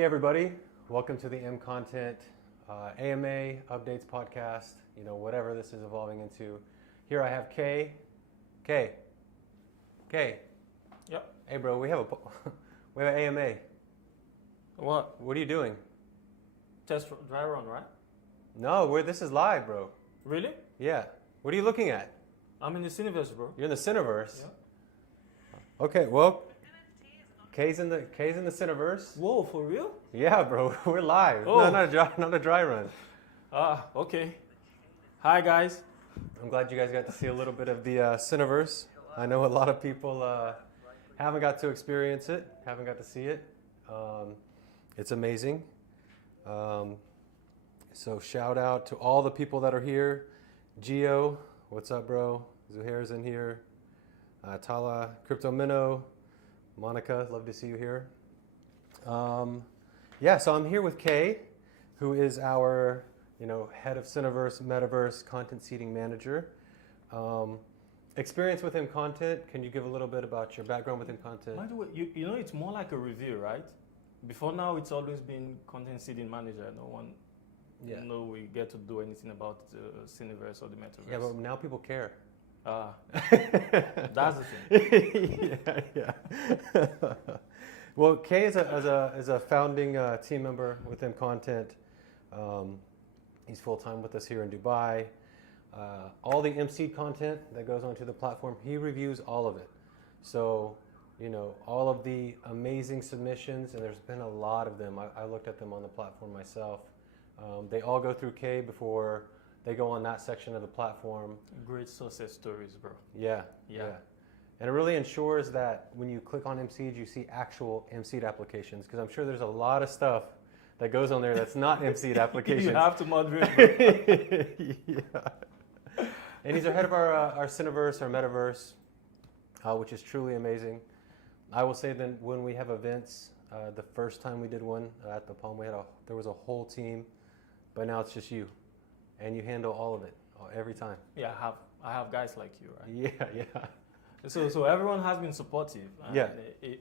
Hey everybody, welcome to the MContent AMA Updates podcast, whatever this is evolving into. Here I have K. Yep. Hey bro, we have an AMA. What? What are you doing? Test dry run, right? No, this is live, bro. Really? Yeah. What are you looking at? I'm in the Cineverse, bro. You're in the Cineverse? Yeah. Okay, well, K's in the Cineverse. Whoa, for real? Yeah, bro, we're live. Oh. No, not a dry run. Okay. Hi, guys. I'm glad you guys got to see a little bit of the Cineverse. I know a lot of people haven't got to experience it, haven't got to see it. It's amazing. So shout out to all the people that are here. Gio, what's up, bro? Zuhair's in here. Tala, Crypto Minnow, Monica, love to see you here. So I'm here with Kay, who is our head of Cineverse, Metaverse, content seeding manager. Experience with MContent. Can you give a little bit about your background with MContent? By the way, it's more like a review, right? Before now, it's always been content seeding manager. No one we get to do anything about the Cineverse or the Metaverse. Yeah, but now people care. That's the thing. yeah. Well, Kay is a founding team member with MContent. He's full-time with us here in Dubai. All the MC content that goes onto the platform, he reviews all of it. So, all of the amazing submissions, and there's been a lot of them. I looked at them on the platform myself. They all go through Kay before they go on that section of the platform. Great success stories, bro. Yeah. And it really ensures that when you click on MC'd, you see actual MC'd applications, because I'm sure there's a lot of stuff that goes on there that's not MC'd applications. You have to moderate. Yeah. And he's our head of our Cineverse, our Metaverse, which is truly amazing. I will say that when we have events, the first time we did one at the Palm, there was a whole team, but now it's just you, and you handle all of it every time. Yeah, I have guys like you, right? Yeah. So everyone has been supportive. Yeah.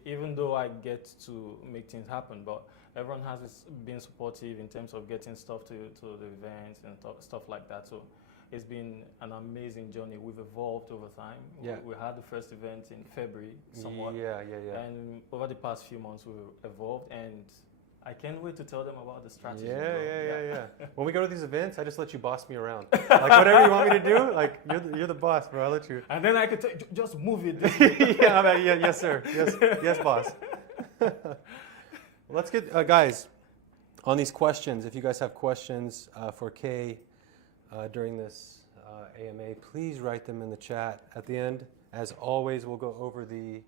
Even though I get to make things happen, but everyone has been supportive in terms of getting stuff to the events and stuff like that. So it's been an amazing journey. We've evolved over time. Yeah. We had the first event in February, somewhat. Yeah. And over the past few months, we've evolved, and I can't wait to tell them about the strategy. Yeah. When we go to these events, I just let you boss me around. Like whatever you want me to do, like you're the boss, bro. I'll let you. And then I could just move it. Yes, sir. Yes, boss. Let's get guys on these questions. If you guys have questions for Kay during this AMA, please write them in the chat. At the end, as always, we'll go over the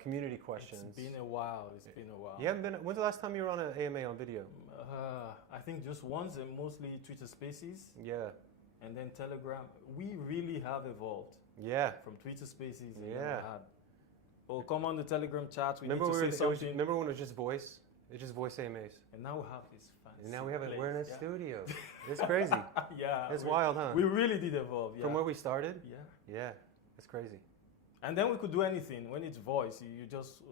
community questions. It's been a while. You haven't been. When's the last time you were on an AMA on video? I think just once, and mostly Twitter Spaces. Yeah. And then Telegram. We really have evolved. Yeah. From Twitter Spaces. Come on the Telegram chat. Remember when it was just voice? It's just voice AMAs. And now we have this fancy. And now we have place. We're in a studio. It's crazy. Yeah. It's wild, huh? We really did evolve. Yeah. From where we started. Yeah. It's crazy. And then we could do anything. When it's voice, you just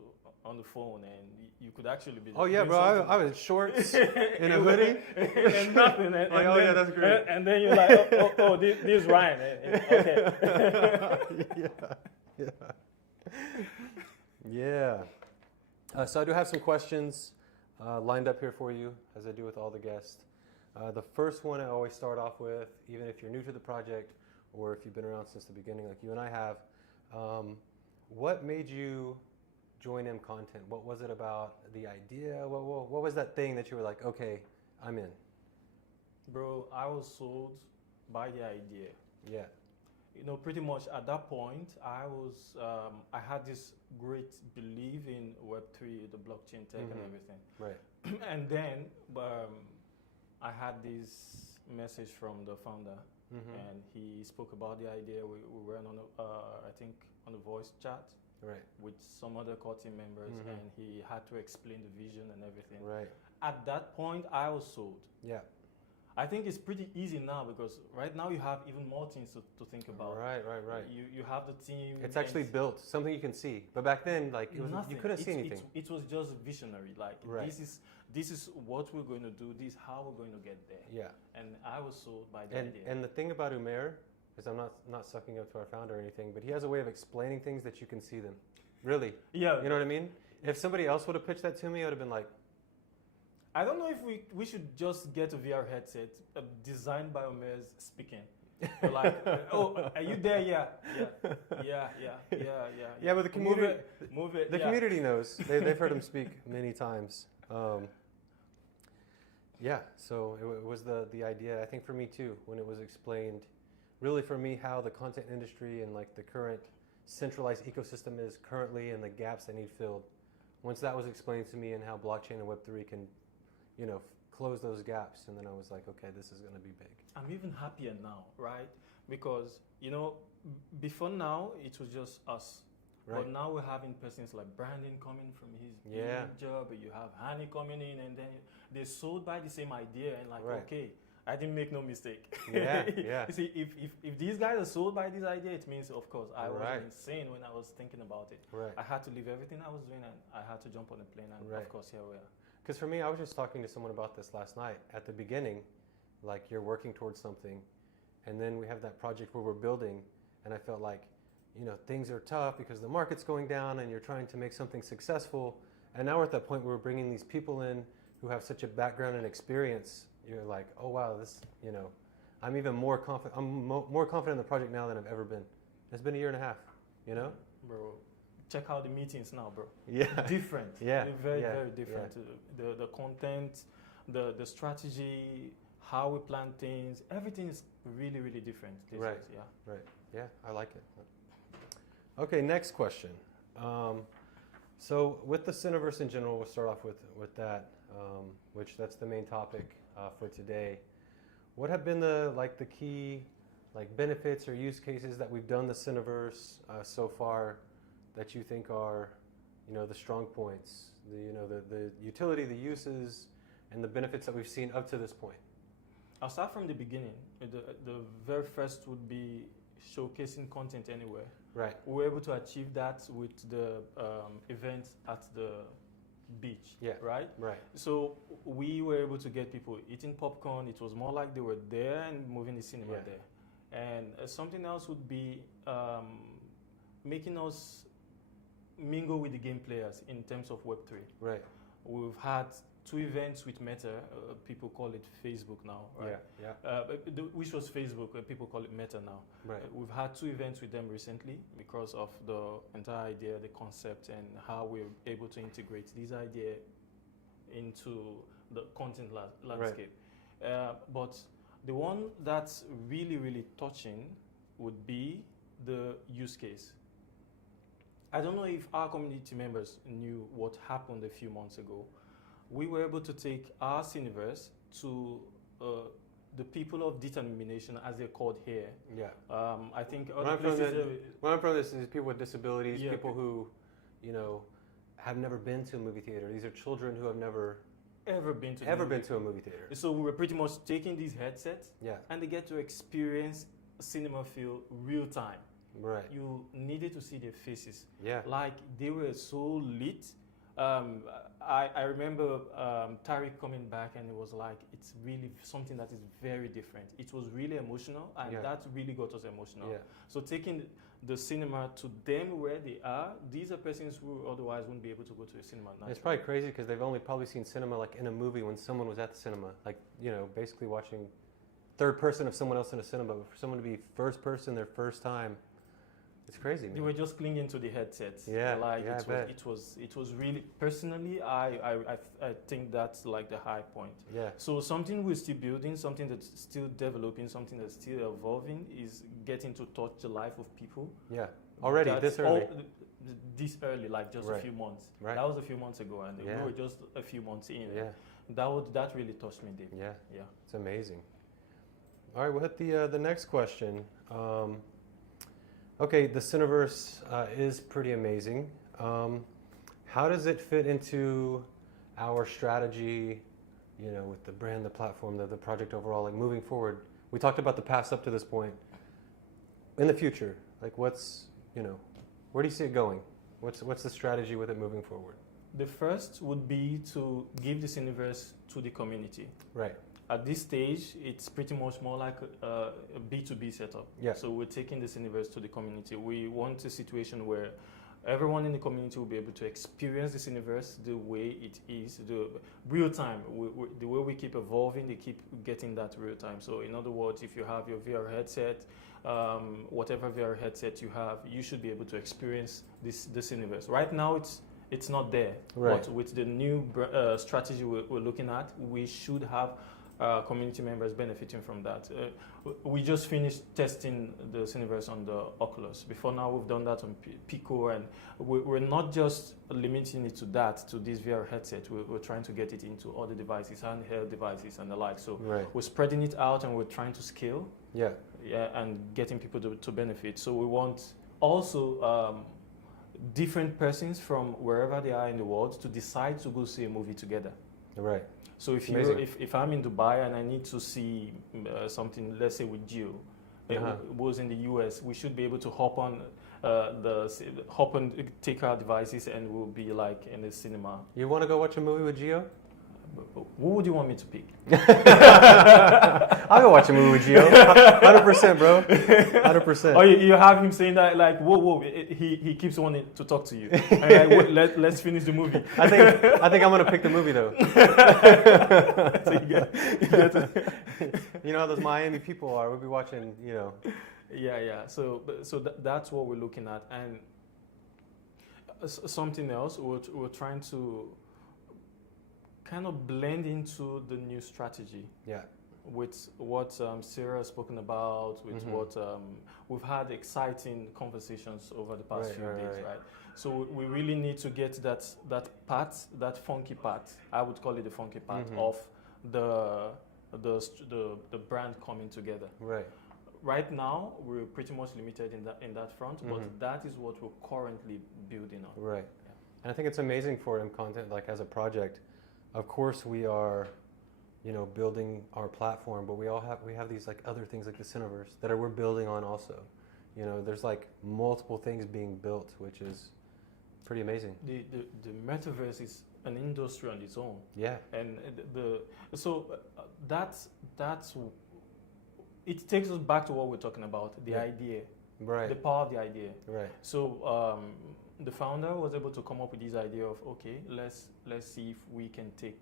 on the phone, and you could actually be. Oh yeah, bro! I was in shorts, in a hoodie, and nothing. And yeah, that's great. And then you're like, oh, this is Ryan. Okay. Yeah. So I do have some questions lined up here for you, as I do with all the guests. The first one I always start off with, even if you're new to the project or if you've been around since the beginning, like you and I have. What made you join MContent? What was it about the idea? What was that thing that you were like, okay, I'm in? Bro, I was sold by the idea. Yeah. Pretty much at that point, I had this great belief in Web3, the blockchain tech and everything. Right. And then I had this message from the founder. And he spoke about the idea. We went on, I think, on a voice chat with some other core team members, and he had to explain the vision and everything. Right. At that point, I was sold. Yeah. I think it's pretty easy now because right now you have even more things to think about. Right. You have the team. It's actually built, something you can see. But back then, like it was, you couldn't see anything. It was just visionary. Like this is what we're going to do. This is how we're going to get there. Yeah. And I was sold by the idea. And the thing about Umair is, I'm not sucking up to our founder or anything, but he has a way of explaining things that you can see them. Really. Yeah. You know what I mean? If somebody else would have pitched that to me, I would have been like, I don't know if we should just get a VR headset designed by Umair's speaking. Like, oh, are you there? Yeah. Yeah, but the community, move it. The community knows. They've heard him speak many times. Yeah, so it was the idea, I think for me too, when it was explained, really for me, how the content industry and like the current centralized ecosystem is currently and the gaps that need filled. Once that was explained to me and how blockchain and Web3 can, close those gaps, and then I was like, okay, this is going to be big. I'm even happier now, right? Because, before now, it was just us. Right. But now we're having persons like Brandon coming from his job, you have Hani coming in, and then they're sold by the same idea, and like, okay, I didn't make no mistake. Yeah. You see, if these guys are sold by this idea, it means, of course, I wasn't insane when I was thinking about it. Right. I had to leave everything I was doing, and I had to jump on a plane, and of course, here we are. Because for me, I was just talking to someone about this last night. At the beginning, like you're working towards something, and then we have that project where we're building, and I felt like, things are tough because the market's going down and you're trying to make something successful. And now we're at that point where we're bringing these people in who have such a background and experience. You're like, oh wow, this, I'm even more confident. I'm more confident in the project now than I've ever been. It's been a year and a half, Bro, check out the meetings now, bro. Yeah. Different. Yeah. Very different. Yeah. The content, the strategy, how we plan things, everything is really, really different. Right. Yeah, I like it. Okay, next question. So with the Cineverse in general, we'll start off with that, which that's the main topic for today. What have been the key benefits or use cases that we've done the Cineverse so far that you think are, the strong points, the utility, the uses, and the benefits that we've seen up to this point? I'll start from the beginning. The very first would be showcasing content anywhere. Right. We were able to achieve that with the event at the beach. Yeah. Right. So we were able to get people eating popcorn. It was more like they were there and moving the cinema there. And something else would be making us mingle with the game players in terms of Web3. Right. We've had 2 events with Meta. People call it Facebook now, right? Yeah. Which was Facebook. People call it Meta now. Right. We've had 2 events with them recently because of the entire idea, the concept, and how we're able to integrate this idea into the content landscape. Right. But the one that's really, really touching would be the use case. I don't know if our community members knew what happened a few months ago. We were able to take our Cineverse to the people of determination, as they're called here. Yeah. I think where I'm from, this is people with disabilities, people who, have never been to a movie theater. These are children who have never been to a movie theater. So we were pretty much taking these headsets, and they get to experience cinema feel real time. Right. You needed to see their faces. Yeah. Like they were so lit. I remember Tariq coming back, and it was like, it's really something that is very different. It was really emotional, and that really got us emotional. Yeah. So taking the cinema to them where they are, these are persons who otherwise wouldn't be able to go to the cinema. It's probably crazy because they've only probably seen cinema like in a movie when someone was at the cinema, like, basically watching third person of someone else in a cinema. But for someone to be first person their first time, it's crazy, man. They were just clinging to the headsets. It was really, personally, I think that's like the high point. Yeah. So something we're still building, something that's still developing, something that's still evolving is getting to touch the life of people. Yeah. Already this early. This early, like just a few months. Right. That was a few months ago, and we were just a few months in. Yeah. That really touched me deep. Yeah. Yeah. It's amazing. All right, we'll hit the next question. Okay, the Cineverse is pretty amazing. How does it fit into our strategy, you know, with the brand, the platform, the project overall, like moving forward? We talked about the past up to this point. In the future, like what's, you know, where do you see it going? What's the strategy with it moving forward? The first would be to give the Cineverse to the community. Right. At this stage, it's pretty much more like a B2B setup. Yeah. So we're taking the Cineverse to the community. We want a situation where everyone in the community will be able to experience the Cineverse the way it is, the real time. The way we keep evolving, they keep getting that real time. So in other words, if you have your VR headset, whatever VR headset you have, you should be able to experience the Cineverse. Right now, it's not there. Right. But with the new strategy we're looking at, we should have community members benefiting from that. We just finished testing the Cineverse on the Oculus. Before now, we've done that on Pico, and we're not just limiting it to that, to this VR headset. We're trying to get it into other devices, handheld devices and the like. So we're spreading it out, and we're trying to scale. Yeah, and getting people to benefit. So we want also different persons from wherever they are in the world to decide to go see a movie together. Right. So if I'm in Dubai and I need to see something, let's say with Gio, it was in the US, we should be able to hop on take our devices, and we'll be like in the cinema. You want to go watch a movie with Gio? Who would you want me to pick? I'll go watch a movie with Gio. 100%, bro. 100%. Oh, you have him saying that, like, whoa, he keeps wanting to talk to you. And like, let's finish the movie. I think I'm gonna pick the movie though. So you know how those Miami people are. We'll be watching, you know. Yeah. So that's what we're looking at, and something else we're trying to kind of blend into the new strategy. Yeah. With what Sarah has spoken about, with what we've had exciting conversations over the past few days, right? So we really need to get that part, that funky part. I would call it the funky part of the brand coming together. Right. Right now, we're pretty much limited in that front, but that is what we're currently building on. Right. Yeah. And I think it's amazing for MContent, like as a project. Of course, we are, you know, building our platform, but we have these like other things like the Cineverse that we're building on also. You know, there's like multiple things being built, which is pretty amazing. The Metaverse is an industry on its own. Yeah. And that's it takes us back to what we're talking about, the idea. Right. The power of the idea. Right. So the founder was able to come up with this idea of, okay, let's see if we can take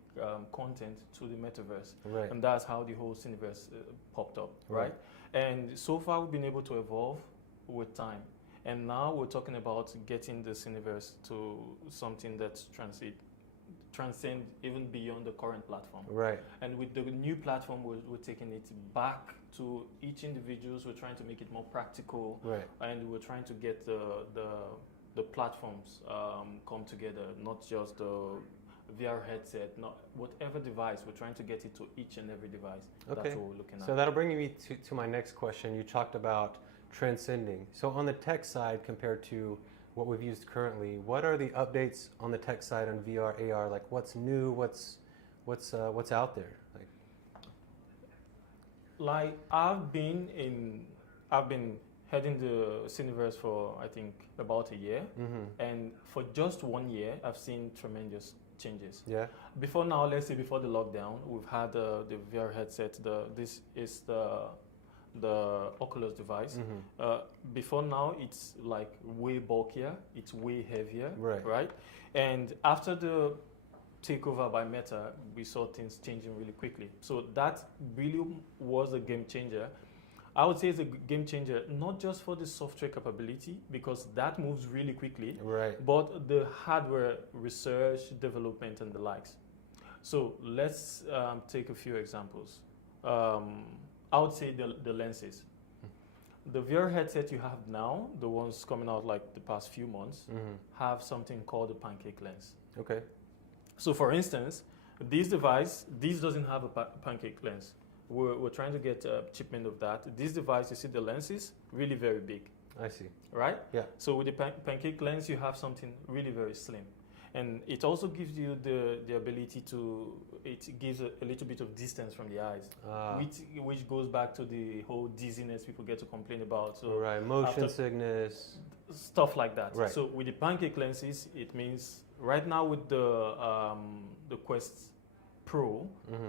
content to the Metaverse. Right. And that's how the whole Cineverse popped up, right? And so far we've been able to evolve with time. And now we're talking about getting the Cineverse to something that's transcend even beyond the current platform. Right. And with the new platform, we're taking it back to each individual. We're trying to make it more practical. Right. And we're trying to get the platforms come together, not just the VR headset, not whatever device. We're trying to get it to each and every device. Okay. That's what we're looking at. So that'll bring me to my next question. You talked about transcending. So on the tech side compared to what we've used currently, what are the updates on the tech side on VR, AR? Like what's new? What's out there? Like I've been heading the Cineverse for I think about a year, and for just 1 year, I've seen tremendous changes. Yeah. Before now, let's say before the lockdown, we've had the VR headset. This is the Oculus device. Before now, it's like way bulkier, it's way heavier, right? And after the takeover by Meta, we saw things changing really quickly. So that really was a game changer. I would say it's a game changer, not just for the software capability, because that moves really quickly, but the hardware research, development, and the likes. So let's take a few examples. I would say the lenses. The VR headset you have now, the ones coming out like the past few months, have something called a pancake lens. Okay. So for instance, this doesn't have a pancake lens. We're trying to get a shipment of that. This device, you see the lenses, really very big. I see. Right? Yeah. So with the pancake lens, you have something really very slim. And it also gives you the ability to, it gives a little bit of distance from the eyes, which goes back to the whole dizziness people get to complain about. So right, motion sickness. Stuff like that. Right. So with the pancake lenses, it means right now with the Quest Pro,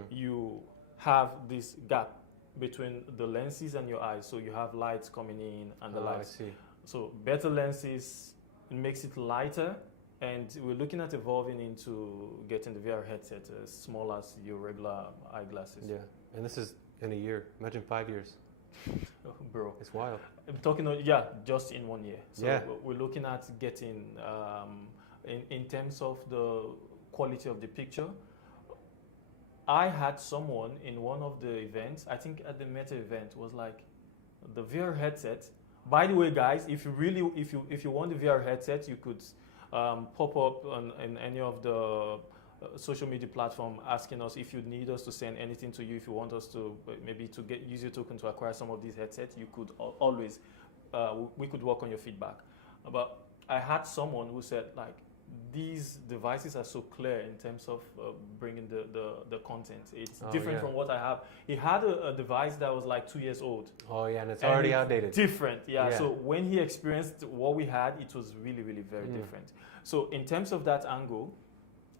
you have this gap between the lenses and your eyes. So you have lights coming in and the lights. I see. So better lenses, it makes it lighter. And we're looking at evolving into getting the VR headset as small as your regular eyeglasses. Yeah, and this is in a year. Imagine 5 years. Oh, bro. It's wild. I'm talking, just in 1 year. So we're looking at getting, in terms of the quality of the picture. I had someone in one of the events, I think at the Meta event, was like, the VR headset. By the way, guys, if you want the VR headset, you could pop up in any of the social media platform asking us if you need us to send anything to you, if you want us to maybe to use your token to acquire some of these headsets, you could always, we could work on your feedback. But I had someone who said, like, these devices are so clear in terms of bringing the content. It's different from what I have. He had a device that was like 2 years old. Oh yeah, and it's already outdated. Different, yeah. So when he experienced what we had, it was really, really very different. So in terms of that angle,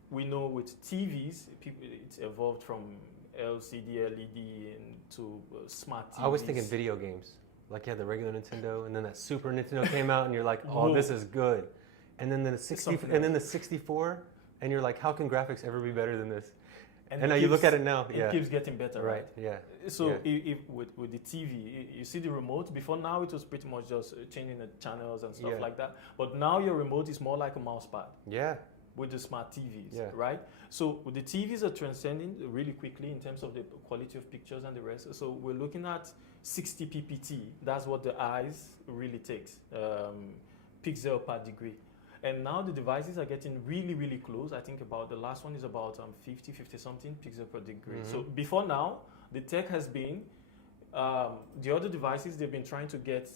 we know with TVs, it's evolved from LCD, LED, to smart TVs. I was thinking video games. Like you had the regular Nintendo, and then that Super Nintendo came out, and you're like, oh, this is good. And then the 64, and you're like, how can graphics ever be better than this? And now you look at it now, it keeps getting better, right? Yeah. So if with the TV, you see the remote. Before now, it was pretty much just changing the channels and stuff like that. But now your remote is more like a mouse pad. Yeah. With the smart TVs, right? So the TVs are transcending really quickly in terms of the quality of pictures and the rest. So we're looking at 60 ppt. That's what the eyes really takes, pixel per degree. And now the devices are getting really, really close. I think about the last one is about 50 something pixel per degree. So before now, the tech has been, the other devices, they've been trying to get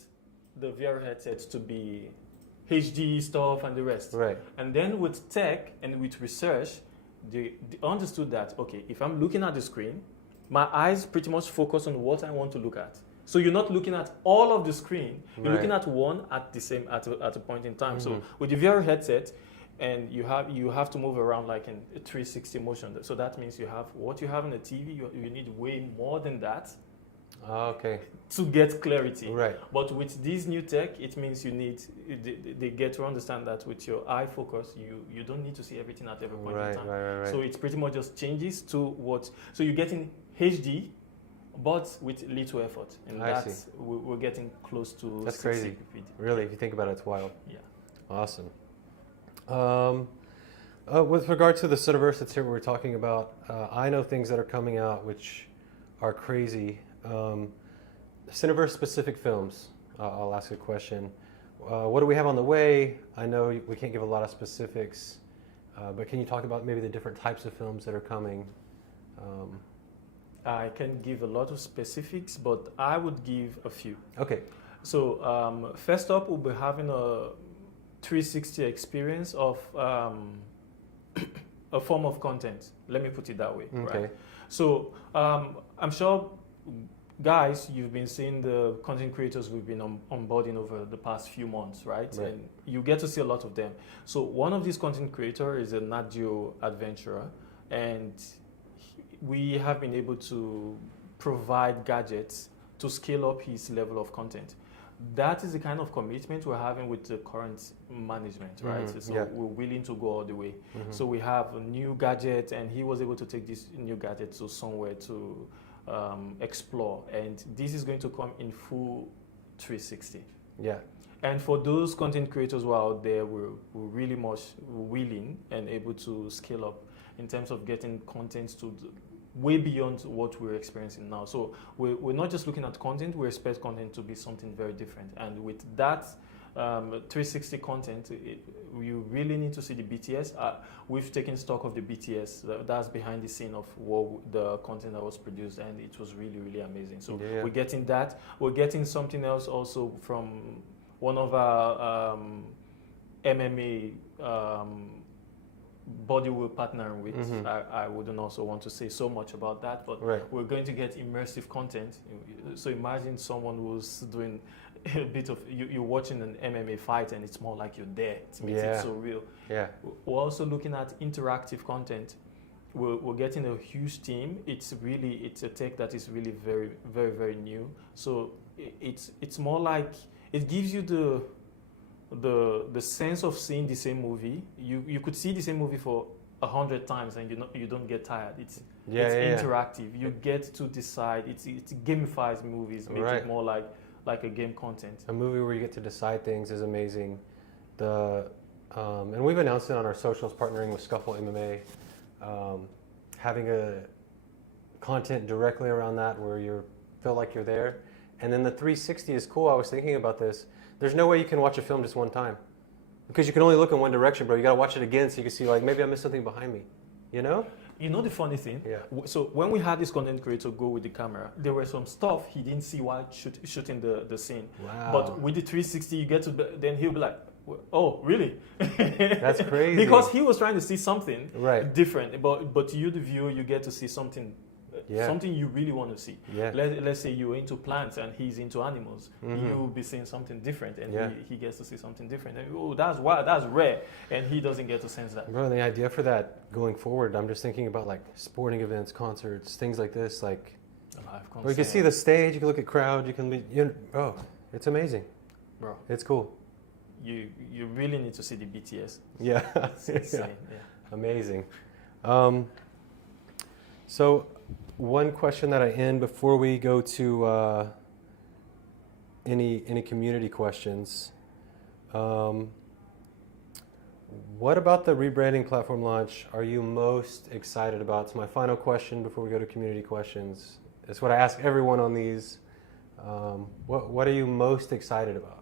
the VR headsets to be HD stuff and the rest. Right. And then with tech and with research, they understood that, okay, if I'm looking at the screen, my eyes pretty much focus on what I want to look at. So you're not looking at all of the screen. You're looking at one at the same at a point in time. So with the VR headset, and you have to move around like in a 360 motion. So that means you have what you have in a TV. You need way more than that. To get clarity. Right. But with this new tech, it means you need. They get to understand that with your eye focus, you don't need to see everything at every point in time. Right. So it's pretty much just changes to what. So you're getting HD. But with little effort, and we're getting close to. That's crazy. Really, if you think about it, it's wild. Yeah. Awesome. With regard to the Cineverse that's here, we're talking about. I know things that are coming out which are crazy. Cineverse specific films. I'll ask a question. What do we have on the way? I know we can't give a lot of specifics, but can you talk about maybe the different types of films that are coming? I can give a lot of specifics, but I would give a few. Okay. So first up, we'll be having a 360 experience of a form of content. Let me put it that way. Okay. Right? So I'm sure, guys, you've been seeing the content creators we've been onboarding over the past few months, right? And you get to see a lot of them. So one of these content creators is a Nat Geo adventurer, and we have been able to provide gadgets to scale up his level of content. That is the kind of commitment we're having with the current management, right? So we're willing to go all the way. So we have a new gadget, and he was able to take this new gadget to somewhere to explore. And this is going to come in full 360. Yeah. And for those content creators who are out there, we're really much willing and able to scale up in terms of getting content to way beyond what we're experiencing now. So we're not just looking at content, we expect content to be something very different. And with that 360 content, you really need to see the BTS. We've taken stock of the BTS. That's behind the scene of the content that was produced, and it was really, really amazing. So we're getting that. We're getting something else also from one of our MMA body we're partnering with. I wouldn't also want to say so much about that, but we're going to get immersive content. So imagine someone who's doing a bit of, you're watching an MMA fight and it's more like you're there. It makes it so real. Yeah. We're also looking at interactive content. We're getting a huge team. It's a tech that is really very, very, very new. So it's more like, it gives you the sense of seeing the same movie. You could see the same movie for 100 times and you don't get tired. It's interactive. You get to decide. It gamifies movies, makes it more like a game content. A movie where you get to decide things is amazing. And we've announced it on our socials, partnering with Scuffle MMA, having a content directly around that where you feel like you're there. And then the 360 is cool. I was thinking about this. There's no way you can watch a film just one time, because you can only look in one direction, bro. You gotta watch it again so you can see, like, maybe I missed something behind me, you know? You know the funny thing? Yeah. So when we had this content creator go with the camera, there were some stuff he didn't see while shooting the scene. Wow. But with the 360, you get to, then he'll be like, oh, really? That's crazy. Because he was trying to see something different, but you, the viewer, you get to see something something you really want to see. Yeah. Let's say you're into plants and he's into animals. You'll be seeing something different, and he gets to see something different. And that's wild, that's rare, and he doesn't get to sense that. Bro, the idea for that going forward, I'm just thinking about like sporting events, concerts, things like this. Like, where you can see the stage, you can look at crowd, you can be, it's amazing. Bro, it's cool. You really need to see the BTS. Yeah. It's insane. Yeah. Amazing. So one question that I end before we go to any community questions. What about the rebranding platform launch are you most excited about? It's my final question before we go to community questions. It's what I ask everyone on these. What are you most excited about?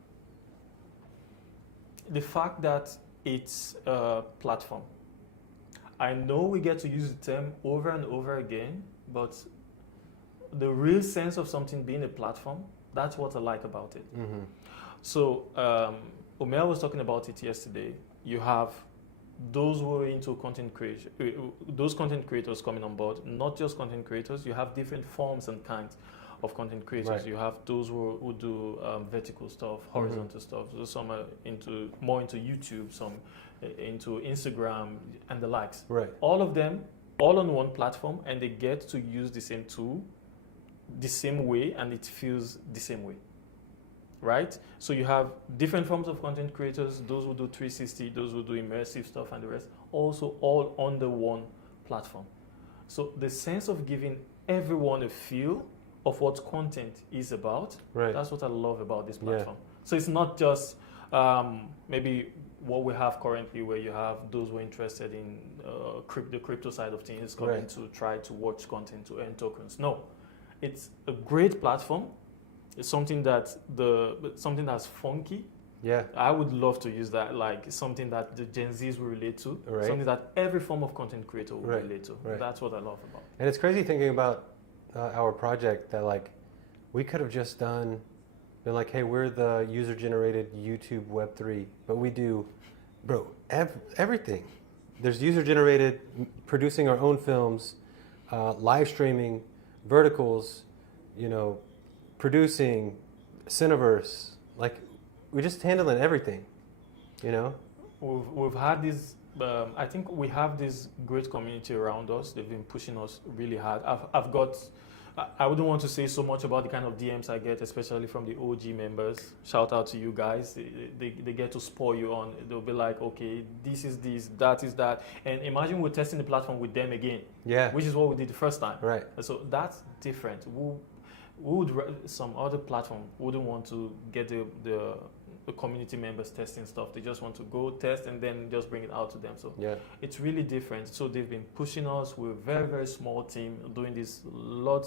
The fact that it's a platform. I know we get to use the term over and over again, but the real sense of something being a platform, that's what I like about it. So Omer was talking about it yesterday. You have those who are into content creation, those content creators coming on board, not just content creators, you have different forms and kinds of content creators. Right. You have those who do vertical stuff, horizontal stuff. So some are more into YouTube, some into Instagram and the likes. Right. All of them, all on one platform, and they get to use the same tool, the same way, and it feels the same way. Right? So you have different forms of content creators, those who do 360, those who do immersive stuff, and the rest, also all under one platform. So the sense of giving everyone a feel of what content is about, that's what I love about this platform. So it's not just maybe what we have currently, where you have those who are interested in the crypto side of things coming to try to watch content to earn tokens. No, it's a great platform. It's something that's funky. Yeah, I would love to use that, like something that the Gen Zs will relate to, something that every form of content creator will relate to. That's what I love about it. And it's crazy thinking about our project that, like, we could have just been like, hey, we're the user-generated YouTube Web3, but we do, bro, everything. There's user-generated, producing our own films, live streaming, verticals, producing, Cineverse, like, we're just handling everything, We've had this, I think we have this great community around us. They've been pushing us really hard. I've got, I wouldn't want to say so much about the kind of DMs I get, especially from the OG members. Shout out to you guys. They get to spur you on. They'll be like, okay, this is this, that is that. And imagine we're testing the platform with them again. Yeah. Which is what we did the first time. Right. So that's different. Some other platform wouldn't want to get the community members testing stuff. They just want to go test and then just bring it out to them. So it's really different. So they've been pushing us. We're a very, very small team doing this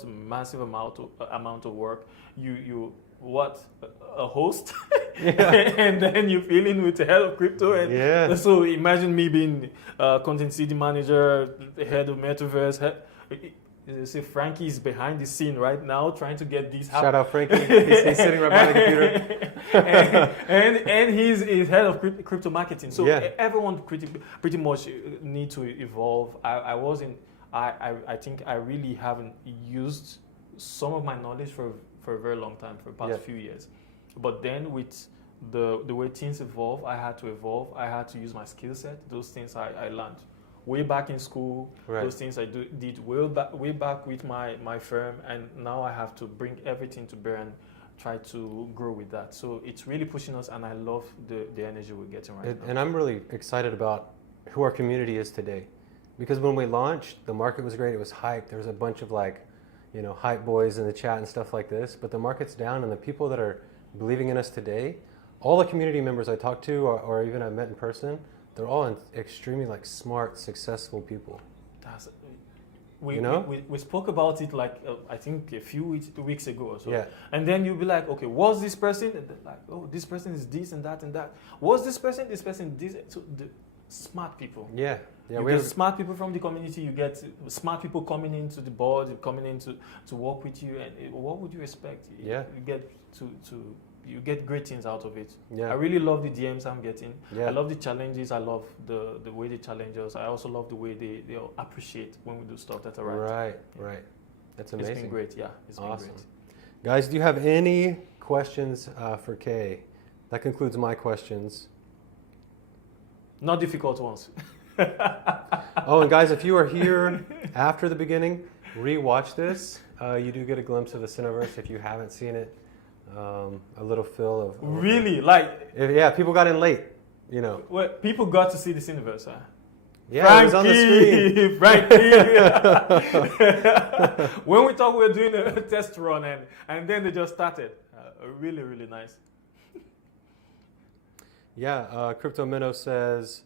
massive amount of work. A host? And then you fill in with the head of crypto. And so imagine me being content city manager, the head of Metaverse. You see, Frankie is behind the scene right now, trying to get these. Shout out Frankie. He's sitting right behind the computer. and he's head of crypto marketing. So yeah. everyone pretty much need to evolve. I think I really haven't used some of my knowledge for a very long time, for the past few years. But then with the way things evolve, I had to evolve. I had to use my skill set. Those things I learned way back in school. Right. Those things I did way back with my firm, and now I have to bring everything to bear and try to grow with that. So it's really pushing us, and I love the energy we're getting right now. And I'm really excited about who our community is today, because when we launched, the market was great. It was hyped. There was a bunch of hype boys in the chat and stuff like this. But the market's down, and the people that are believing in us today, all the community members I talked to, or even I met in person, they're all extremely smart, successful people. We spoke about it I think a few weeks ago or so. Yeah. And then you'll be like, okay, what's this person? And like, oh, this person is this and that and that. What's this person? This person this. So the smart people. Yeah. You get smart people from the community. You get smart people coming into the board, coming in to work with you. And what would you expect? Yeah. You get you get great things out of it. Yeah. I really love the DMs I'm getting. Yeah. I love the challenges. I love the way they challenge us. I also love the way they appreciate when we do stuff that's right. Right. That's amazing. It's been great. Yeah, it's awesome. been great. Guys, do you have any questions for Kay? That concludes my questions. Not difficult ones. Oh, and guys, if you are here after the beginning, re-watch this. You do get a glimpse of the Cineverse if you haven't seen it. A little feel of really people got in late, Well, people got to see the Cineverse, huh? Yeah, Frankie, it was on the screen. Frankie. When we thought we were doing a test run, and then they just started. Really, really nice. Yeah, Crypto Minnow says,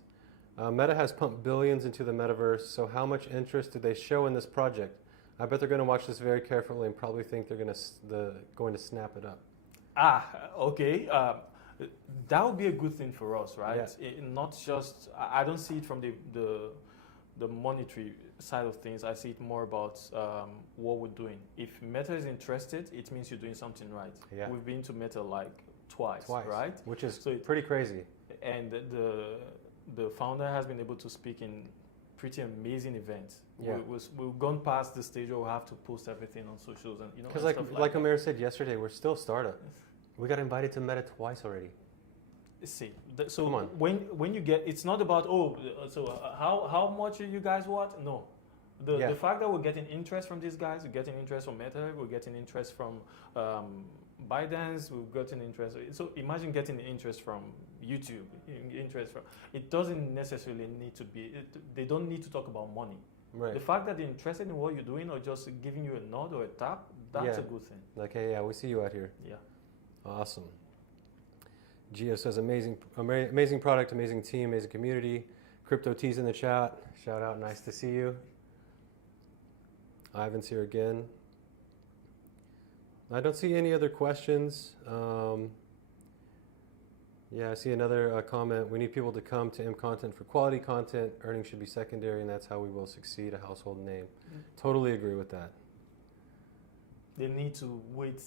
Meta has pumped billions into the metaverse, so how much interest did they show in this project? I bet they're going to watch this very carefully and probably think they're going to snap it up. Okay. That would be a good thing for us, right? Yeah. Not just, I don't see it from the monetary side of things. I see it more about what we're doing. If Meta is interested, it means you're doing something right. Yeah. We've been to Meta twice, right? Which is pretty crazy. And the founder has been able to speak in pretty amazing events. Yeah. We've gone past the stage where we have to post everything on socials and because like Amir said yesterday, we're still a startup. We got invited to Meta twice already. See, so when you get, it's not about how much you guys want. No, the fact that we're getting interest from these guys, we're getting interest from Meta, we're getting interest from ByteDance, we've gotten interest. So imagine getting interest from YouTube, interest from. It doesn't necessarily need to be. They don't need to talk about money. Right. The fact that they're interested in what you're doing or just giving you a nod or a tap, that's a good thing. Like, hey, we see you out here. Yeah. Awesome. Gio says, amazing product, amazing team, amazing community. Crypto T's in the chat. Shout out, nice to see you. Ivan's here again. I don't see any other questions. I see another comment. We need people to come to MContent for quality content. Earnings should be secondary, and that's how we will succeed, a household name. Totally agree with that. They need to wait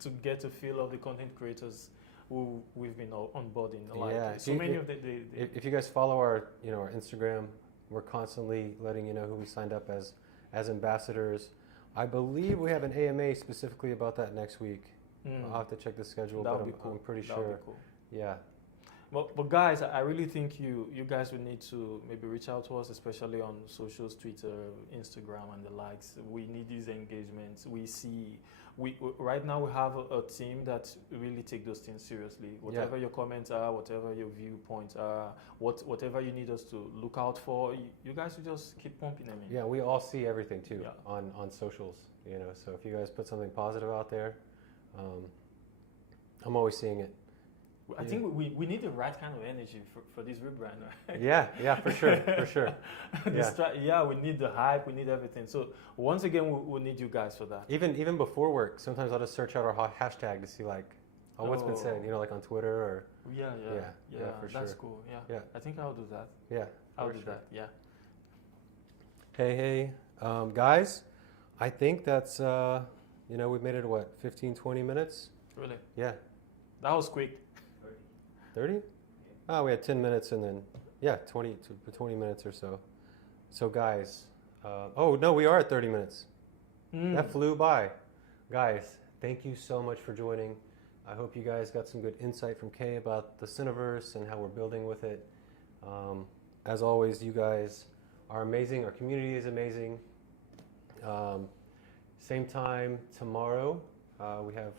to get a feel of the content creators who we've been onboarding. If you guys follow our Instagram, we're constantly letting you know who we signed up as ambassadors. I believe we have an AMA specifically about that next week. I'll have to check the schedule, but I'm pretty sure. Be cool. Yeah. But guys, I really think you guys will need to maybe reach out to us, especially on socials, Twitter, Instagram, and the likes. We need these engagements. Right now we have a team that really take those things seriously. Whatever your comments are, whatever your viewpoints are, whatever you need us to look out for, you guys will just keep pumping them in. Yeah, we all see everything too on socials. So if you guys put something positive out there, I'm always seeing it. I think we need the right kind of energy for this rebrand, right? Yeah, for sure. We need the hype, we need everything. So once again, we need you guys for that. Even before work, sometimes I'll just search out our hashtag to see what's been said, like on Twitter or. Yeah, for that's sure. Cool. Yeah, I think I'll do that. Yeah, I'll do that. Yeah. Hey, guys, I think that's, we've made it, what, 15, 20 minutes? Really? Yeah. That was quick. 30? Oh, we had 10 minutes and then, 20 minutes or so. So, guys, no, we are at 30 minutes. That flew by. Guys, thank you so much for joining. I hope you guys got some good insight from Kay about the Cineverse and how we're building with it. As always, you guys are amazing. Our community is amazing. Same time tomorrow, we have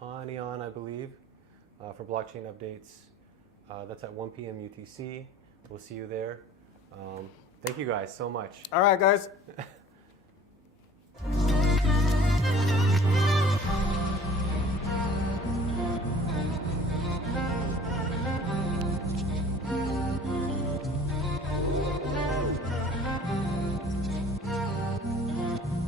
Hani on, I believe, for blockchain updates. That's at 1 p.m. UTC. We'll see you there. Thank you guys so much. All right, guys.